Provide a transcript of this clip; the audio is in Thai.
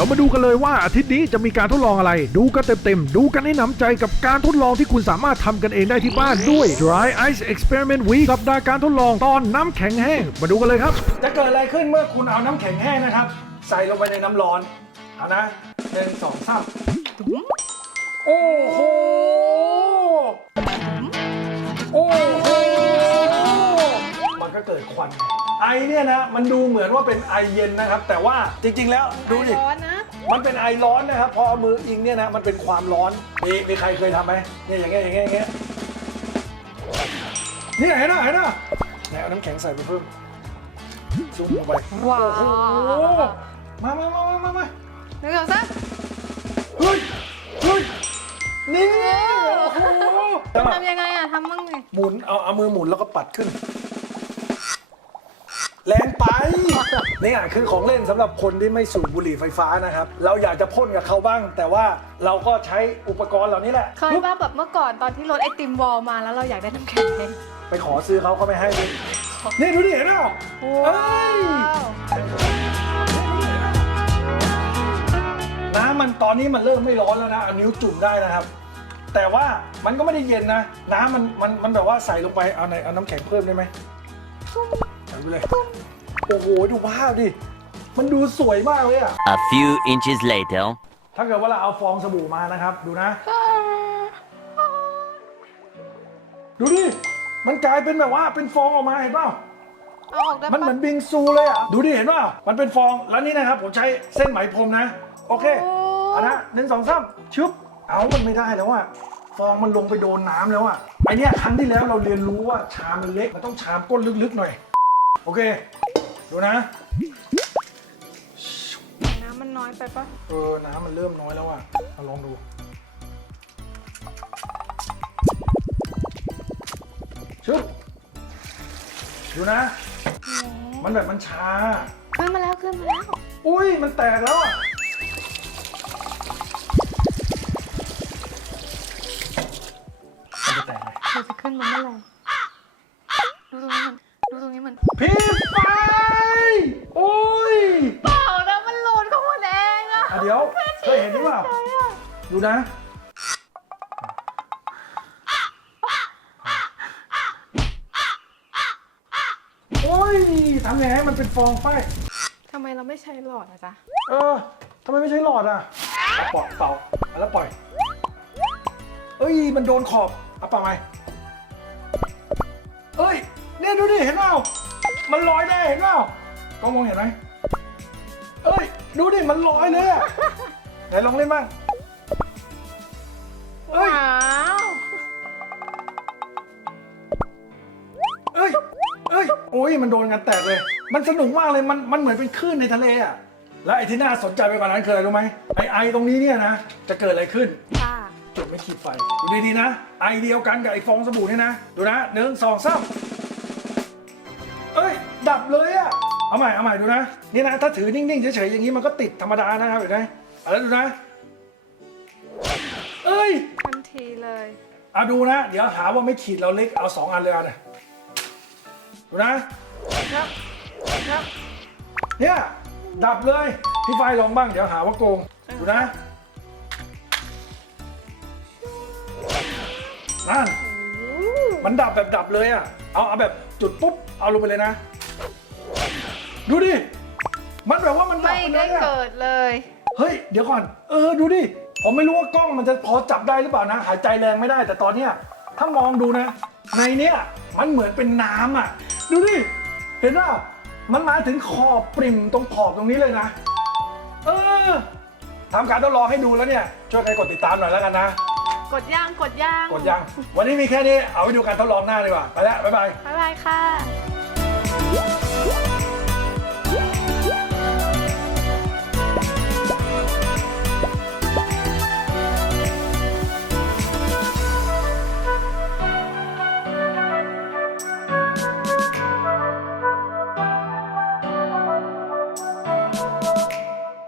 เรามาดูกันเลยว่าอาทิตย์นี้จะมีการทดลองอะไรดูกันเต็มๆดูกันให้หนำใจกับการทดลองที่คุณสามารถทำกันเองได้ที่บ้านด้วย Dry Ice Experiment Week สัปดาห์การทดลองตอนน้ำแข็งแห้งมาดูกันเลยครับจะเกิดอะไรขึ้นเมื่อคุณเอาน้ำแข็งแห้งนะครับใส่ลงไปในน้ำร้อนเอานะ1 2 3โอ้โหโอ้โหมันก็เกิดควันไอเนี่ยนะมันดูเหมือนว่าเป็นไอเย็นนะครับแต่ว่าจริงๆแล้วดูดิมันเป็นไอร้อนนะครับพอเอามืออิงเนี่ยนะมันเป็นความร้อนมีใครเคยทำไหมเนี่ยอย่างเงี้ยนี่เห็นไหมเอาน้ำแข็งใส่ไปเพิ่มซุ่มลงไปว้าวมา1 2 3เฮ้ยนี่ทำยังไงอะทำมั่งไงหมุนเอามือหมุนแล้วก็ปัดขึ้นแรงไปนี่คือของเล่นสำหรับคนที่ไม่สูบบุหรี่ไฟฟ้านะครับเราอยากจะพ่นกับเขาบ้างแต่ว่าเราก็ใช้อุปกรณ์เหล่านี้แหละเคยว่าแบบเมื่อก่อนตอนที่รถไอติมวอลมาแล้วเราอยากได้น้ำแข็งแห้งไปขอซื้อเขาไม่ให้เลยนี่ดูดิเห็นไหมน้ำมันตอนนี้มันเริ่มไม่ร้อนแล้วนะเอานิ้วจุ่มได้นะครับแต่ว่ามันก็ไม่ได้เย็นนะน้ำมันแบบว่าใส่ลงไปเอาน้ำแข็งเพิ่มได้ไหมใส่ไปเลยโอ้โหดูภาพดิมันดูสวยมากเลยอะ A few inches later ถ้าเกิดว่าเราเอาฟองสบู่มานะครับดูนะดูดิมันกลายเป็นแบบว่าเป็นฟองออกมาเห็นเปล่ามันเหมือนบิงซูเลยอ่ะดูดิเห็นเปล่ามันเป็นฟองแล้วนี่นะครับผมใช้เส้นไหมพรมนะโอเคเอานะ1 2 3ชึบเอามันไม่ได้แล้วอ่ะฟองมันลงไปโดนน้ำแล้วอ่ะไอเนี้ยครั้งที่แล้วเราเรียนรู้ว่าชามมันเล็กมันต้องชามก้นลึกๆหน่อยโอเคดูนะน้ำมันน้อยไปปะน้ำมันเริ่มน้อยแล้วอ่ะมาลองดูชึบดูนะมันแบบมันชาขึ้นมาแล้วอุ้ยมันแตกแล้วอ่ะมันจะแตกไหมเราจะขึ้นมาเมื่อไหร่ดูตรงนี้มันพี่ไฟโอ้ยเปล่านะมันหลุดของมันเองอะเดี๋ยวเคยเห็นหรือเปล่าดูนะโอ้ยทำไงให้มันเป็นฟองไฟทำไมเราไม่ใช้หลอดอะจ๊ะทำไมไม่ใช้หลอดอ่ะเป่าแล้วปล่อยเอ้ยมันโดนขอบเอาเป่าไหมเอ้ยเนี่ยดูดิเห็นเปล่ามันลอยได้เห็นเปล่ากล้องมองเห็นไหมเอ้ยดูดิมันลอยเลยอ่ะไหนลองเล่นบ้างเอ้ยโอ้ยมันโดนกันแตกเลยมันสนุกมากเลยมันเหมือนเป็นคลื่นในทะเลอ่ะและไอ้ที่น่าสนใจไปกว่านั้นคืออะไรรู้ไหมไอตรงนี้เนี่ยนะจะเกิดอะไรขึ้นจุดไม่ขีดไฟดูดีๆนะไอเดียวกันกับไอฟองสบู่นี่นะดูนะ1 2 3เอ้ยดับเลยอ่ะเอาใหม่ดูนะนี่นะถ้าถือนิ่งๆเฉยๆอย่างนี้มันก็ติดธรรมดานะครับเห็นไหมแล้วดูนะเอ้ยทันทีเลยดูนะเดี๋ยวหาว่าไม่ขีดเราเล็กเอา2 อันเลยนะดูนะครับเนี่ยดับเลยพี่ไฟลองบ้างเดี๋ยวหาว่าโกงดูนะนั่นมันดับแบบดับเลยอ่ะเอาแบบจุดปุ๊บเอาลงไปเลยนะดูดิมันแบบว่ามันดับไปเลยไม่ได้เกิดเลยเฮ้ยเดี๋ยวก่อนดูดิผมไม่รู้ว่ากล้องมันจะพอจับได้หรือเปล่านะหายใจแรงไม่ได้แต่ตอนเนี้ยถ้ามองดูนะในเนี้ยมันเหมือนเป็นน้ำอ่ะดูดิเห็นป่ะมันมาถึงขอบปริ่มตรงขอบตรงนี้เลยนะทำการทดลองให้ดูแล้วเนี่ยช่วยใครกดติดตามหน่อยแล้วกันนะกดย่างวันนี้มีแค่นี้เอาไปดูการทดลองหน้าดีกว่าไปแล้วบ๊ายบายค่ะ